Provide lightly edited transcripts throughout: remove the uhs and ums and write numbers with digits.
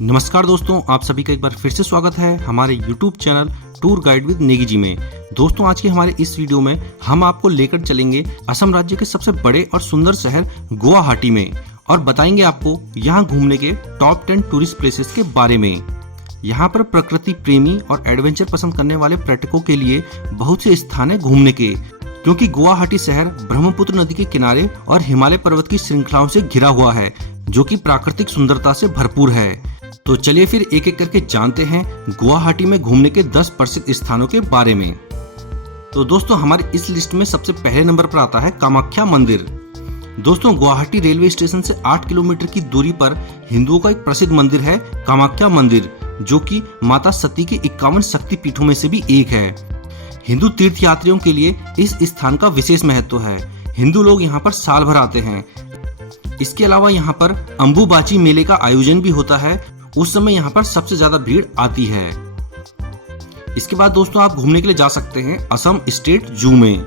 नमस्कार दोस्तों, आप सभी का एक बार फिर से स्वागत है हमारे YouTube channel tour guide with Negi ji में। दोस्तों, आज के हमारे इस वीडियो में हम आपको लेकर चलेंगे असम राज्य के सबसे बड़े और सुंदर शहर गुवाहाटी में और बताएंगे आपको यहाँ घूमने के टॉप 10 टूरिस्ट प्लेसेस के बारे में। यहाँ पर प्रकृति प्रेमी और एडवेंचर पसंद करने वाले पर्यटकों के लिए बहुत से स्थान है घूमने के, क्योंकि गुवाहाटी शहर ब्रह्मपुत्र नदी के किनारे और हिमालय पर्वत की श्रृंखलाओं से घिरा हुआ है, जो कि प्राकृतिक सुंदरता से भरपूर है। तो चलिए फिर एक एक करके जानते हैं गुवाहाटी में घूमने के 10 प्रसिद्ध स्थानों के बारे में। तो दोस्तों, हमारी इस लिस्ट में सबसे पहले नंबर पर आता है कामाख्या मंदिर। दोस्तों, गुवाहाटी रेलवे स्टेशन से 8 किलोमीटर की दूरी पर हिंदुओं का एक प्रसिद्ध मंदिर है कामाख्या मंदिर, जो कि माता सती के 51 शक्ति पीठों में से भी एक है। हिंदू तीर्थ यात्रियों के लिए इस स्थान का विशेष महत्व है। हिंदू लोग यहाँ पर साल भर आते हैं। इसके अलावा यहाँ पर अंबुबाची मेले का आयोजन भी होता है। उस समय यहाँ पर सबसे ज्यादा भीड़ आती है। इसके बाद दोस्तों, आप घूमने के लिए जा सकते हैं असम स्टेट जू में।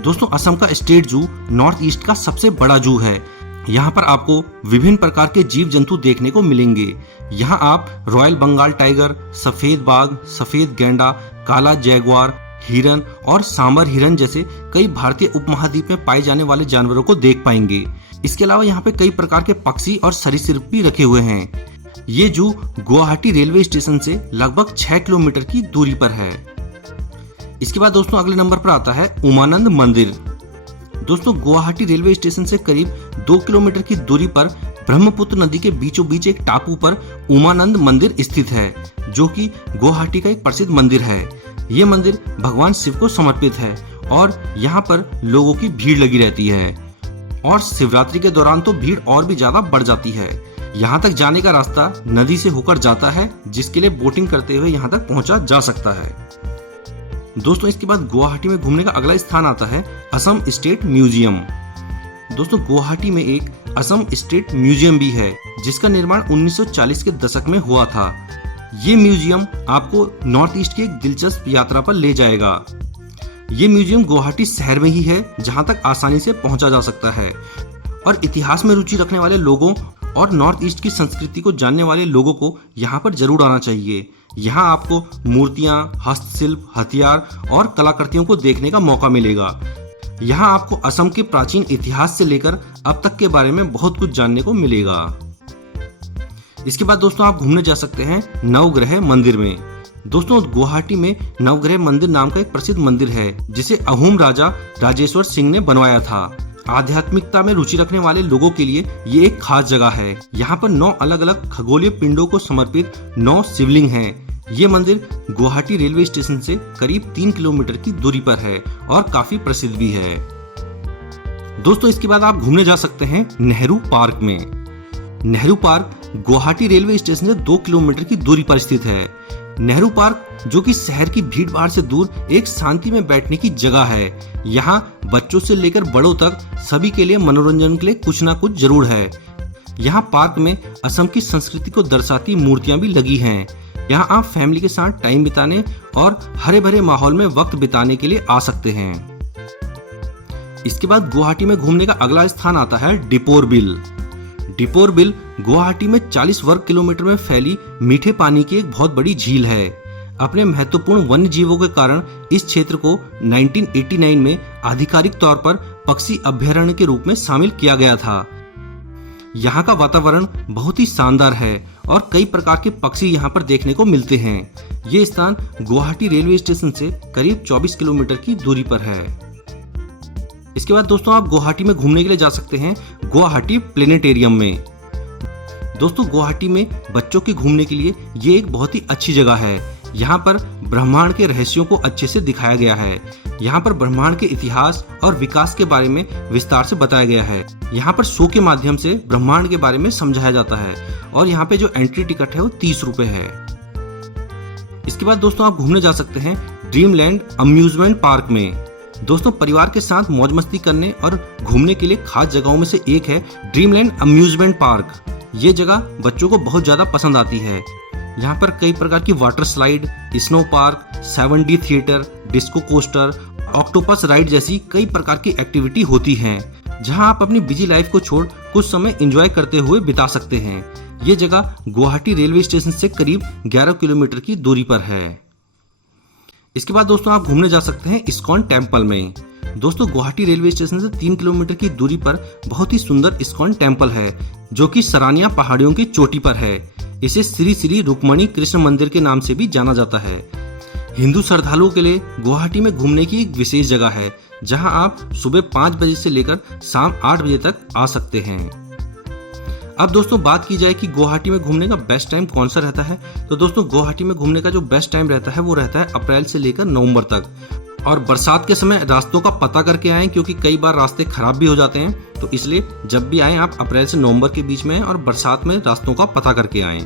दोस्तों, असम का स्टेट जू नॉर्थ ईस्ट का सबसे बड़ा जू है। यहाँ पर आपको विभिन्न प्रकार के जीव जंतु देखने को मिलेंगे। यहाँ आप रॉयल बंगाल टाइगर, सफेद बाघ, सफेद गैंडा, काला जैगुआर, हिरन और सांबर हिरन जैसे कई भारतीय उपमहाद्वीप में पाए जाने वाले जानवरों को देख पाएंगे। इसके अलावा यहाँ पे कई प्रकार के पक्षी और सरीसृप भी रखे हुए हैं। ये जू गुवाहाटी रेलवे स्टेशन से लगभग 6 किलोमीटर की दूरी पर है। इसके बाद दोस्तों, अगले नंबर पर आता है उमानंद मंदिर। दोस्तों, गुवाहाटी रेलवे स्टेशन से करीब 2 किलोमीटर की दूरी पर ब्रह्मपुत्र नदी के बीचों बीच एक टापू पर उमानंद मंदिर स्थित है, जो कि गुवाहाटी का एक प्रसिद्ध मंदिर है। ये मंदिर भगवान शिव को समर्पित है और यहाँ पर लोगों की भीड़ लगी रहती है और शिवरात्रि के दौरान तो भीड़ और भी ज्यादा बढ़ जाती है। यहाँ तक जाने का रास्ता नदी से होकर जाता है, जिसके लिए बोटिंग करते हुए यहाँ तक पहुँचा जा सकता है। दोस्तों, इसके बाद गुवाहाटी में घूमने का अगला स्थान आता है असम स्टेट म्यूजियम। दोस्तों, गुवाहाटी में एक असम स्टेट म्यूजियम भी है, जिसका निर्माण 1940 के दशक में हुआ था। ये म्यूजियम आपको नॉर्थ ईस्ट की एक दिलचस्प यात्रा पर ले जाएगा। ये म्यूजियम गुवाहाटी शहर में ही है, जहाँ तक आसानी से पहुँचा जा सकता है और इतिहास में रुचि रखने वाले लोगों और नॉर्थ ईस्ट की संस्कृति को जानने वाले लोगों को यहाँ पर जरूर आना चाहिए। यहाँ आपको मूर्तियाँ, हस्तशिल्प, हथियार और कलाकृतियों को देखने का मौका मिलेगा। यहाँ आपको असम के प्राचीन इतिहास से लेकर अब तक के बारे में बहुत कुछ जानने को मिलेगा। इसके बाद दोस्तों, आप घूमने जा सकते हैं नवग्रह मंदिर में। दोस्तों, गुवाहाटी में नवग्रह मंदिर नाम का एक प्रसिद्ध मंदिर है, जिसे अहोम राजा राजेश्वर सिंह ने बनवाया था। आध्यात्मिकता में रुचि रखने वाले लोगों के लिए ये एक खास जगह है। यहाँ पर 9 अलग अलग खगोलीय पिंडों को समर्पित 9 शिवलिंग हैं। ये मंदिर गुवाहाटी रेलवे स्टेशन से करीब 3 किलोमीटर की दूरी पर है और काफी प्रसिद्ध भी है। दोस्तों, इसके बाद आप घूमने जा सकते हैं नेहरू पार्क में। Nehru park Guwahati railway station से 2 किलोमीटर की दूरी पर स्थित है। नेहरू पार्क, जो कि शहर की भीड़ भाड़ से दूर एक शांति में बैठने की जगह है। यहाँ बच्चों से लेकर बड़ों तक सभी के लिए मनोरंजन के लिए कुछ ना कुछ जरूर है। यहाँ पार्क में असम की संस्कृति को दर्शाती मूर्तियां भी लगी हैं। यहाँ आप फैमिली के साथ टाइम बिताने और हरे भरे माहौल में वक्त बिताने के लिए आ सकते हैं। इसके बाद गुवाहाटी में घूमने का अगला स्थान आता है दीपोर बिल। दीपोर बिल गुवाहाटी में 40 वर्ग किलोमीटर में फैली मीठे पानी की एक बहुत बड़ी झील है। अपने महत्वपूर्ण वन्य जीवों के कारण इस क्षेत्र को 1989 में आधिकारिक तौर पर पक्षी अभयारण्य के रूप में शामिल किया गया था। यहाँ का वातावरण बहुत ही शानदार है और कई प्रकार के पक्षी यहाँ पर देखने को मिलते हैं। ये स्थान गुवाहाटी रेलवे स्टेशन से करीब 24 किलोमीटर की दूरी पर है। इसके बाद दोस्तों, आप गुवाहाटी में घूमने के लिए जा सकते हैं गुवाहाटी प्लेनेटेरियम में। दोस्तों, गुवाहाटी में बच्चों के घूमने के लिए ये एक बहुत ही अच्छी जगह है। यहाँ पर ब्रह्मांड के रहस्यों को अच्छे से दिखाया गया है। यहाँ पर ब्रह्मांड के इतिहास और विकास के बारे में विस्तार से बताया गया है। यहाँ पर शो के माध्यम से ब्रह्मांड के बारे में समझाया जाता है और यहाँ पे जो एंट्री टिकट है वो 30 रुपए है। इसके बाद दोस्तों, आप घूमने जा सकते हैं ड्रीमलैंड अम्यूजमेंट पार्क में। दोस्तों, परिवार के साथ मौज मस्ती करने और घूमने के लिए खास जगहों में से एक है ड्रीमलैंड अम्यूजमेंट पार्क। ये जगह बच्चों को बहुत ज्यादा पसंद आती है। यहाँ पर कई प्रकार की water slide, snow park, 7D theatre, disco coaster, octopus ride जैसी कई प्रकार की एक्टिविटी होती हैं, जहाँ आप अपनी बिजी लाइफ को छोड़ कुछ समय एंजॉय करते हुए बिता सकते हैं। ये जगह गुवाहाटी रेलवे स्टेशन से करीब 11 किलोमीटर की दूरी पर है। इसके बाद दोस्तों आप घूमने जा सकते हैं इस्कॉन टेम्पल में। दोस्तों गुवाहाटी रेलवे स्टेशन से 3 किलोमीटर की दूरी पर बहुत ही सुंदर इस्कॉन टेम्पल है, जो कि सरानिया पहाड़ियों की चोटी पर है। इसे श्री श्री रुक्मणी कृष्ण मंदिर के नाम से भी जाना जाता है। हिंदू श्रद्धालुओं के लिए गुवाहाटी में घूमने की एक विशेष जगह है, जहां आप सुबह 5 बजे से लेकर शाम 8 बजे तक आ सकते हैं। अब दोस्तों बात की जाए कि गुवाहाटी में घूमने का बेस्ट टाइम कौन सा रहता है, तो दोस्तों गुवाहाटी में घूमने का जो बेस्ट टाइम रहता है वो रहता है अप्रैल से लेकर नवंबर तक। और बरसात के समय रास्तों का पता करके आएं, क्योंकि कई बार रास्ते खराब भी हो जाते हैं। तो इसलिए जब भी आएं आप अप्रैल से नवंबर के बीच में आएं और बरसात में रास्तों का पता करके आएं।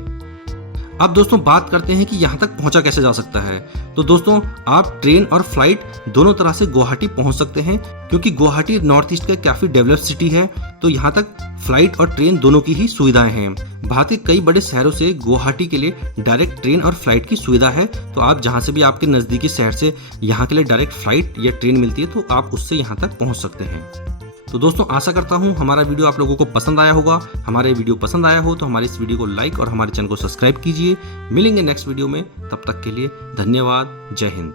अब दोस्तों बात करते हैं कि यहाँ तक पहुंचा कैसे जा सकता है। तो दोस्तों आप ट्रेन और फ्लाइट दोनों तरह से गुवाहाटी पहुंच सकते हैं, क्योंकि गुवाहाटी नॉर्थ ईस्ट का काफी डेवलप सिटी है। तो यहाँ तक फ्लाइट और ट्रेन दोनों की ही सुविधाएं हैं। भारत के कई बड़े शहरों से गुवाहाटी के लिए डायरेक्ट ट्रेन और फ्लाइट की सुविधा है। तो आप जहाँ से भी आपके नजदीकी शहर से यहाँ के लिए डायरेक्ट फ्लाइट या ट्रेन मिलती है, तो आप उससे यहाँ तक पहुँच सकते हैं। तो दोस्तों आशा करता हूँ हमारा वीडियो आप लोगों को पसंद आया होगा। हमारे वीडियो पसंद आया हो तो हमारे इस वीडियो को लाइक और हमारे चैनल को सब्सक्राइब कीजिए। मिलेंगे नेक्स्ट वीडियो में, तब तक के लिए धन्यवाद। जय हिंद।